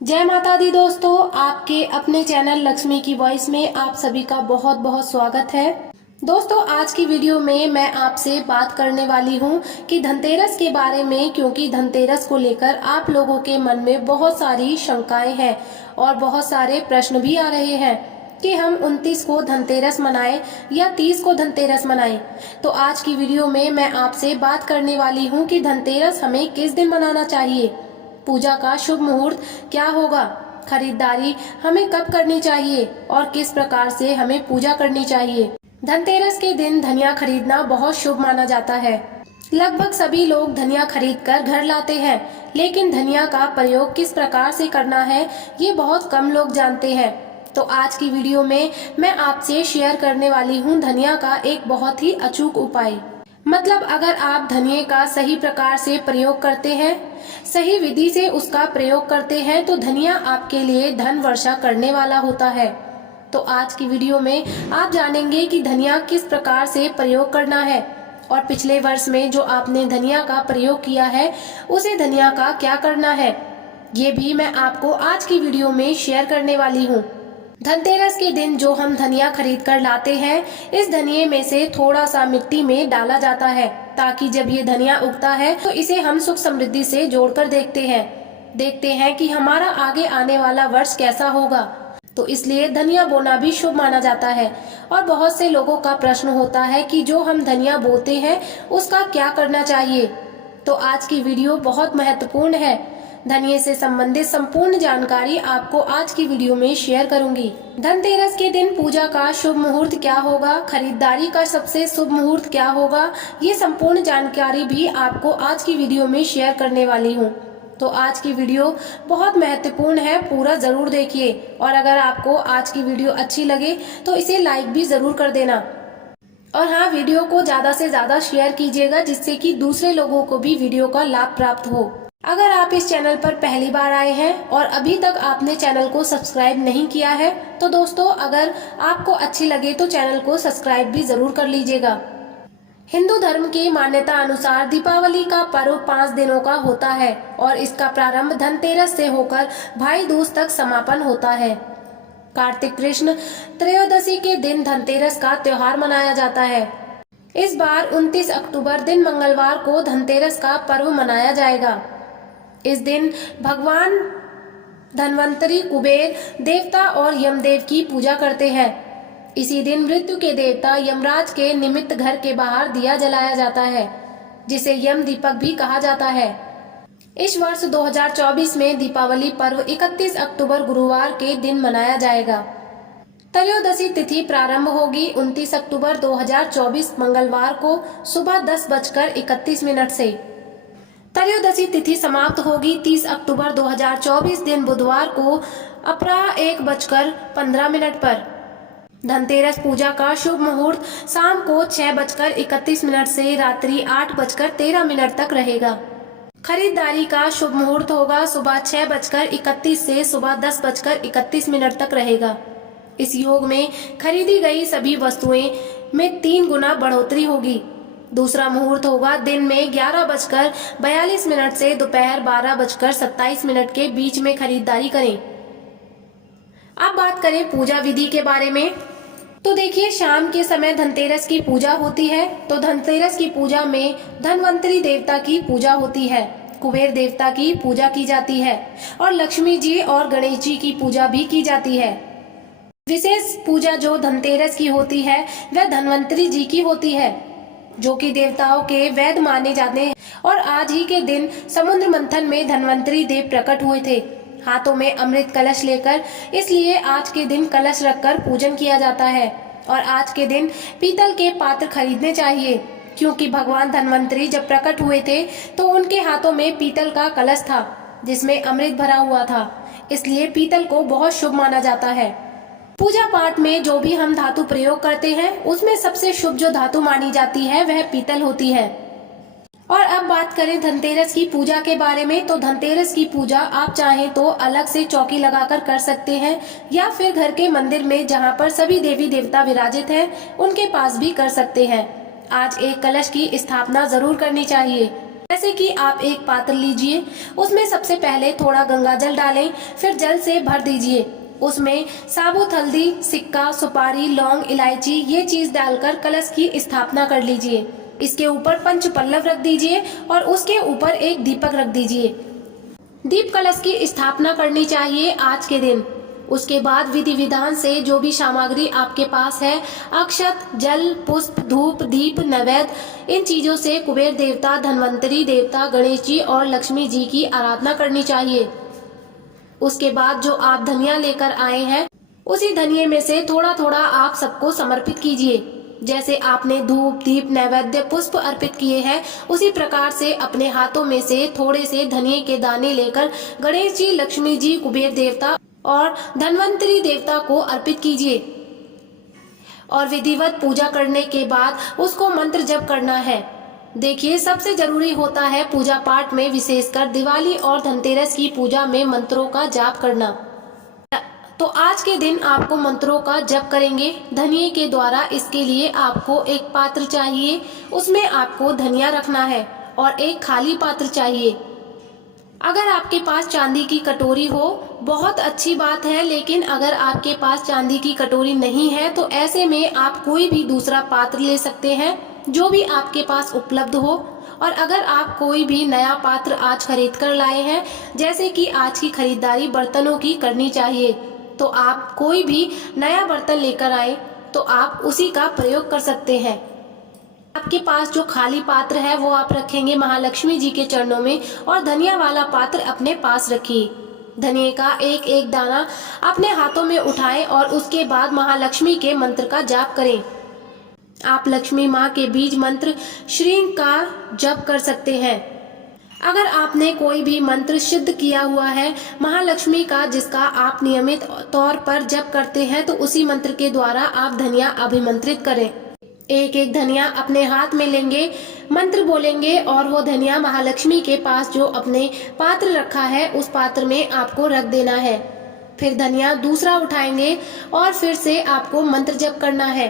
जय माता दी दोस्तों, आपके अपने चैनल लक्ष्मी की वॉइस में आप सभी का बहुत बहुत स्वागत है। दोस्तों, आज की वीडियो में मैं आपसे बात करने वाली हूं कि धनतेरस के बारे में, क्योंकि धनतेरस को लेकर आप लोगों के मन में बहुत सारी शंकाएं हैं और बहुत सारे प्रश्न भी आ रहे हैं कि हम 29 को धनतेरस मनाएं या 30 को धनतेरस मनाएं। तो आज की वीडियो में मैं आपसे बात करने वाली हूं कि धनतेरस हमें किस दिन मनाना चाहिए, पूजा का शुभ मुहूर्त क्या होगा, खरीदारी हमें कब करनी चाहिए और किस प्रकार से हमें पूजा करनी चाहिए। धनतेरस के दिन धनिया खरीदना बहुत शुभ माना जाता है। लगभग सभी लोग धनिया खरीदकर घर लाते हैं, लेकिन धनिया का प्रयोग किस प्रकार से करना है ये बहुत कम लोग जानते हैं। तो आज की वीडियो में मैं आपसे शेयर करने वाली हूँ धनिया का एक बहुत ही अचूक उपाय। मतलब अगर आप धनिये का सही प्रकार से प्रयोग करते हैं, सही विधि से उसका प्रयोग करते हैं, तो धनिया आपके लिए धन वर्षा करने वाला होता है। तो आज की वीडियो में आप जानेंगे कि धनिया किस प्रकार से प्रयोग करना है और पिछले वर्ष में जो आपने धनिया का प्रयोग किया है उसे धनिया का क्या करना है, ये भी मैं आपको आज की वीडियो में शेयर करने वाली हूँ। धनतेरस के दिन जो हम धनिया खरीद कर लाते हैं, इस धनिये में से थोड़ा सा मिट्टी में डाला जाता है ताकि जब ये धनिया उगता है तो इसे हम सुख समृद्धि से जोड़कर देखते हैं कि हमारा आगे आने वाला वर्ष कैसा होगा। तो इसलिए धनिया बोना भी शुभ माना जाता है। और बहुत से लोगों का प्रश्न होता है कि जो हम धनिया बोते हैं उसका क्या करना चाहिए। तो आज की वीडियो बहुत महत्वपूर्ण है। धनिये से संबंधित संपूर्ण जानकारी आपको आज की वीडियो में शेयर करूंगी। धनतेरस के दिन पूजा का शुभ मुहूर्त क्या होगा, खरीदारी का सबसे शुभ मुहूर्त क्या होगा, ये संपूर्ण जानकारी भी आपको आज की वीडियो में शेयर करने वाली हूँ। तो आज की वीडियो बहुत महत्वपूर्ण है, पूरा जरूर देखिए। और अगर आपको आज की वीडियो अच्छी लगे तो इसे लाइक भी जरूर कर देना। और हाँ, वीडियो को ज्यादा से ज्यादा शेयर कीजिएगा जिससे कि दूसरे लोगों को भी वीडियो का लाभ प्राप्त हो। अगर आप इस चैनल पर पहली बार आए हैं और अभी तक आपने चैनल को सब्सक्राइब नहीं किया है तो दोस्तों, अगर आपको अच्छी लगे तो चैनल को सब्सक्राइब भी जरूर कर लीजिएगा। हिंदू धर्म की मान्यता अनुसार दीपावली का पर्व 5 दिनों का होता है और इसका प्रारंभ धनतेरस से होकर भाई दूज तक समापन होता है। कार्तिक कृष्ण त्रयोदशी के दिन धनतेरस का त्योहार मनाया जाता है। इस बार 29 अक्टूबर दिन मंगलवार को धनतेरस का पर्व मनाया जाएगा। इस दिन भगवान धन्वंतरी, कुबेर देवता और यमदेव की पूजा करते हैं। इसी दिन मृत्यु के देवता यमराज के निमित्त घर के बाहर दिया जलाया जाता है, जिसे यम दीपक भी कहा जाता है। इस वर्ष 2024 में दीपावली पर्व 31 अक्टूबर गुरुवार के दिन मनाया जाएगा। त्रयोदशी तिथि प्रारंभ होगी 29 अक्टूबर 2024 मंगलवार को सुबह 10:31 से। त्रयोदशी तिथि समाप्त होगी 30 अक्टूबर 2024 दिन बुधवार को अपराह 1:15 पर। धनतेरस पूजा का शुभ मुहूर्त शाम को 6:31 से रात्रि 8:13 तक रहेगा। खरीदारी का शुभ मुहूर्त होगा सुबह 6:31 से सुबह 10:31 तक रहेगा। इस योग में खरीदी गई सभी वस्तुएं में 3 गुना बढ़ोतरी होगी। दूसरा मुहूर्त होगा दिन में 11:42 से दोपहर 12:27 के बीच में खरीदारी करें। अब बात करें पूजा विधि के बारे में, तो देखिए, शाम के समय धनतेरस की पूजा होती है। तो धनतेरस की पूजा में धन्वंतरी देवता की पूजा होती है, कुबेर देवता की पूजा की जाती है और लक्ष्मी जी और गणेश जी की पूजा भी की जाती है। विशेष पूजा जो धनतेरस की होती है वह धन्वंतरी जी की होती है, जो कि देवताओं के वैद्य माने जाते हैं। और आज ही के दिन समुद्र मंथन में धन्वंतरी देव प्रकट हुए थे, हाथों में अमृत कलश लेकर। इसलिए आज के दिन कलश रखकर पूजन किया जाता है। और आज के दिन पीतल के पात्र खरीदने चाहिए, क्योंकि भगवान धन्वंतरी जब प्रकट हुए थे तो उनके हाथों में पीतल का कलश था जिसमें अमृत भरा हुआ था। इसलिए पीतल को बहुत शुभ माना जाता है। पूजा पाठ में जो भी हम धातु प्रयोग करते हैं उसमें सबसे शुभ जो धातु मानी जाती है वह पीतल होती है। और अब बात करें धनतेरस की पूजा के बारे में, तो धनतेरस की पूजा आप चाहें तो अलग से चौकी लगाकर कर सकते हैं या फिर घर के मंदिर में जहां पर सभी देवी देवता विराजित हैं उनके पास भी कर सकते हैं। आज एक कलश की स्थापना जरूर करनी चाहिए। जैसे कि आप एक पात्र लीजिए, उसमें सबसे पहले थोड़ा गंगा जल डालें, फिर जल से भर दीजिए। उसमें साबुत हल्दी, सिक्का, सुपारी, लौंग, इलायची ये चीज डालकर कलश की स्थापना कर लीजिए। इसके ऊपर पंच पल्लव रख दीजिए और उसके ऊपर एक दीपक रख दीजिए। दीप कलश की स्थापना करनी चाहिए आज के दिन। उसके बाद विधि विधान से जो भी सामग्री आपके पास है, अक्षत, जल, पुष्प, धूप, दीप, नैवेद्य, इन चीजों से कुबेर देवता, धन्वंतरी देवता, गणेश जी और लक्ष्मी जी की आराधना करनी चाहिए। उसके बाद जो आप धनिया लेकर आए हैं, उसी धनिये में से थोड़ा थोड़ा आप सबको समर्पित कीजिए। जैसे आपने धूप, दीप, नैवेद्य, पुष्प अर्पित किए हैं, उसी प्रकार से अपने हाथों में से थोड़े से धनिये के दाने लेकर गणेश जी, लक्ष्मी जी, कुबेर देवता और धन्वंतरी देवता को अर्पित कीजिए। और विधिवत पूजा करने के बाद उसको मंत्र जप करना है। देखिए, सबसे जरूरी होता है पूजा पाठ में, विशेषकर दिवाली और धनतेरस की पूजा में मंत्रों का जाप करना। तो आज के दिन आपको मंत्रों का जप करेंगे धनिये के द्वारा। इसके लिए आपको एक पात्र चाहिए, उसमें आपको धनिया रखना है और एक खाली पात्र चाहिए। अगर आपके पास चांदी की कटोरी हो बहुत अच्छी बात है, लेकिन अगर आपके पास चांदी की कटोरी नहीं है तो ऐसे में आप कोई भी दूसरा पात्र ले सकते हैं जो भी आपके पास उपलब्ध हो। और अगर आप कोई भी नया पात्र आज खरीद कर लाए हैं, जैसे कि आज की खरीदारी बर्तनों की करनी चाहिए, तो आप कोई भी नया बर्तन लेकर आए तो आप उसी का प्रयोग कर सकते हैं। आपके पास जो खाली पात्र है वो आप रखेंगे महालक्ष्मी जी के चरणों में और धनिया वाला पात्र अपने पास रखिए। धनिये का एक एक दाना अपने हाथों में उठाएं और उसके बाद महालक्ष्मी के मंत्र का जाप करें। आप लक्ष्मी माँ के बीज मंत्र श्रीं का जप कर सकते हैं। अगर आपने कोई भी मंत्र सिद्ध किया हुआ है महालक्ष्मी का, जिसका आप नियमित तौर पर जप करते हैं, तो उसी मंत्र के द्वारा आप धनिया अभिमंत्रित करें। एक एक धनिया अपने हाथ में लेंगे, मंत्र बोलेंगे और वो धनिया महालक्ष्मी के पास जो अपने पात्र रखा है उस पात्र में आपको रख देना है। फिर धनिया दूसरा उठाएंगे और फिर से आपको मंत्र जप करना है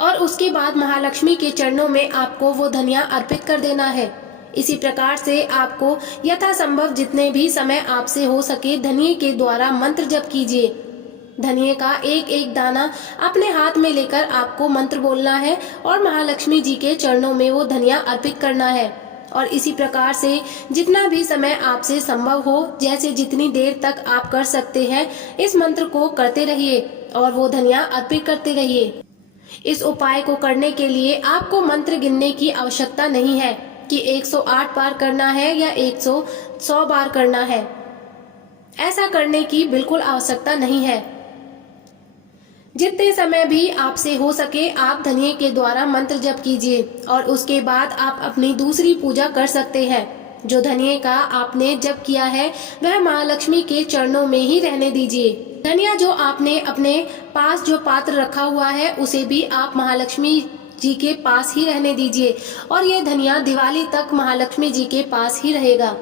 और उसके बाद महालक्ष्मी के चरणों में आपको वो धनिया अर्पित कर देना है। इसी प्रकार से आपको यथासंभव जितने भी समय आपसे हो सके धनिये के द्वारा मंत्र जप कीजिए। धनिये का एक एक दाना अपने हाथ में लेकर आपको मंत्र बोलना है और महालक्ष्मी जी के चरणों में वो धनिया अर्पित करना है। और इसी प्रकार से जितना भी समय आपसे संभव हो, जैसे जितनी देर तक आप कर सकते हैं, इस मंत्र को करते रहिए और वो धनिया अर्पित करते रहिए। इस उपाय को करने के लिए आपको मंत्र गिनने की आवश्यकता नहीं है कि 108 बार करना है या 100 बार करना है। ऐसा करने की बिल्कुल आवश्यकता नहीं है। जितने समय भी आपसे हो सके आप धनिये के द्वारा मंत्र जप कीजिए और उसके बाद आप अपनी दूसरी पूजा कर सकते हैं। जो धनिये का आपने जप किया है वह महालक्ष्मी के चरणों में ही रहने दीजिए। धनिया जो आपने अपने पास जो पात्र रखा हुआ है उसे भी आप महालक्ष्मी जी के पास ही रहने दीजिए और ये धनिया दिवाली तक महालक्ष्मी जी के पास ही रहेगा।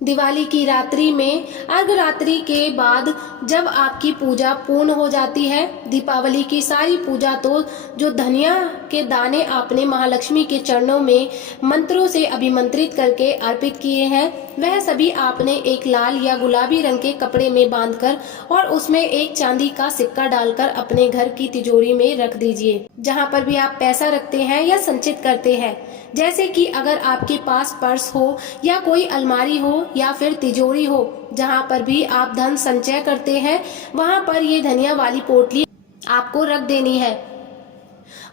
दिवाली की रात्रि में अर्धरात्रि के बाद जब आपकी पूजा पूर्ण हो जाती है, दीपावली की सारी पूजा तो जो धनिया के दाने आपने महालक्ष्मी के चरणों में मंत्रों से अभिमंत्रित करके अर्पित किए हैं, वह सभी आपने एक लाल या गुलाबी रंग के कपड़े में बांधकर और उसमें एक चांदी का सिक्का डालकर अपने घर की तिजोरी में रख दीजिए, जहां पर भी आप पैसा रखते हैं या संचित करते हैं। जैसे कि अगर आपके पास पर्स हो या कोई अलमारी हो या फिर तिजोरी हो, जहां पर भी आप धन संचय करते हैं, वहां पर ये धनिया वाली पोटली आपको रख देनी है।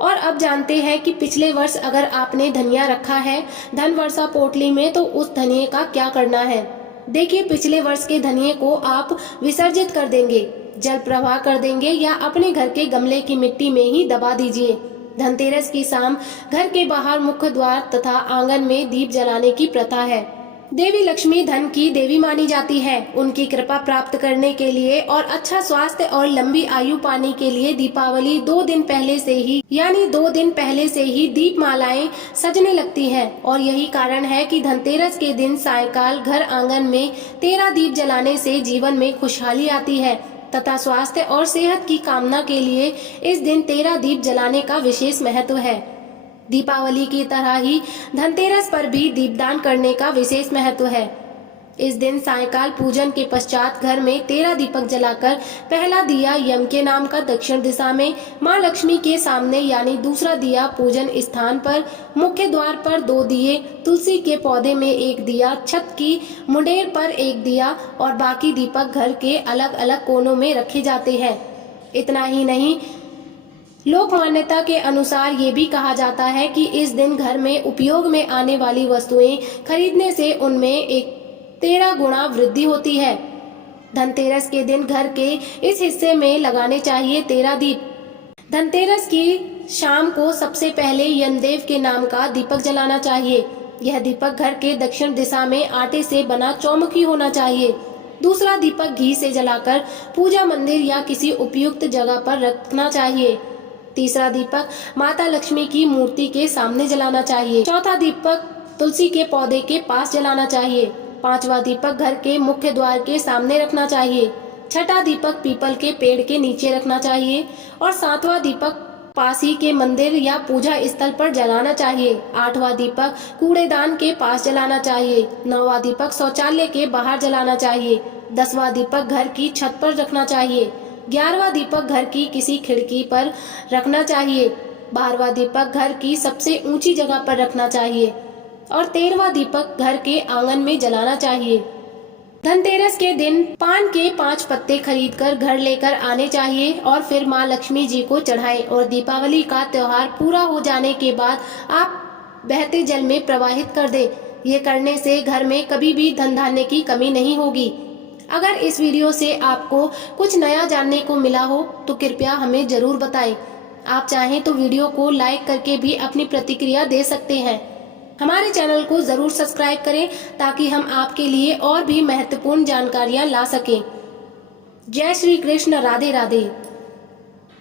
और अब जानते हैं कि पिछले वर्ष अगर आपने धनिया रखा है धन वर्षा पोटली में, तो उस धनिये का क्या करना है। देखिए, पिछले वर्ष के धनिये को आप विसर्जित कर देंगे, जल प्रवाह कर देंगे या अपने घर के गमले की मिट्टी में ही दबा दीजिए। धनतेरस की शाम घर के बाहर मुख्य द्वार तथा आंगन में दीप जलाने की प्रथा है। देवी लक्ष्मी धन की देवी मानी जाती है। उनकी कृपा प्राप्त करने के लिए और अच्छा स्वास्थ्य और लंबी आयु पाने के लिए दीपावली 2 दिन पहले से ही यानी 2 दिन पहले से ही दीप मालाएं सजने लगती हैं और यही कारण है कि धनतेरस के दिन सायंकाल घर आंगन में 13 दीप जलाने से जीवन में खुशहाली आती है तथा स्वास्थ्य और सेहत की कामना के लिए इस दिन 13 दीप जलाने का विशेष महत्व है। दीपावली की तरह ही धनतेरस पर भी दीपदान करने का विशेष महत्व है। इस दिन सायंकाल पूजन के पश्चात घर में 13 दीपक जलाकर पहला दिया यम के नाम का दक्षिण दिशा में मां लक्ष्मी के सामने यानी दूसरा दिया पूजन स्थान पर, मुख्य द्वार पर 2 दिए, तुलसी के पौधे में 1 दिया, छत की मुंडेर पर 1 दिया और बाकी दीपक घर के अलग अलग कोनों में रखे जाते हैं। इतना ही नहीं, लोक मान्यता के अनुसार ये भी कहा जाता है कि इस दिन घर में उपयोग में आने वाली वस्तुएं खरीदने से उनमें एक 13 गुना वृद्धि होती है। धनतेरस के दिन घर के इस हिस्से में लगाने चाहिए 13 दीप। धनतेरस की शाम को सबसे पहले यमदेव के नाम का दीपक जलाना चाहिए। यह दीपक घर के दक्षिण दिशा में आटे से बना चौमुखी होना चाहिए। दूसरा दीपक घी से जलाकर पूजा मंदिर या किसी उपयुक्त जगह पर रखना चाहिए। तीसरा दीपक माता लक्ष्मी की मूर्ति के सामने जलाना चाहिए। चौथा दीपक तुलसी के पौधे के पास जलाना चाहिए। पांचवा दीपक घर के मुख्य द्वार के सामने रखना चाहिए। छठा दीपक पीपल के पेड़ के नीचे रखना चाहिए और सातवां दीपक पास ही के मंदिर या पूजा स्थल पर जलाना चाहिए। आठवां दीपक कूड़ेदान के पास जलाना चाहिए। नौवां दीपक शौचालय के बाहर जलाना चाहिए। 10वां दीपक घर की छत पर रखना चाहिए। 11वां दीपक घर की किसी खिड़की पर रखना चाहिए। 12वां दीपक घर की सबसे ऊंची जगह पर रखना चाहिए और 13वां दीपक घर के आंगन में जलाना चाहिए। धनतेरस के दिन पान के 5 पत्ते खरीदकर घर लेकर आने चाहिए और फिर मां लक्ष्मी जी को चढ़ाएं और दीपावली का त्योहार पूरा हो जाने के बाद आप बहते जल में प्रवाहित कर दें। ये करने से घर में कभी भी धन धान्य की कमी नहीं होगी। अगर इस वीडियो से आपको कुछ नया जानने को मिला हो तो कृपया हमें जरूर बताएं। आप चाहें तो वीडियो को लाइक करके भी अपनी प्रतिक्रिया दे सकते हैं। हमारे चैनल को जरूर सब्सक्राइब करें ताकि हम आपके लिए और भी महत्वपूर्ण जानकारियां ला सकें। जय श्री कृष्ण, राधे राधे।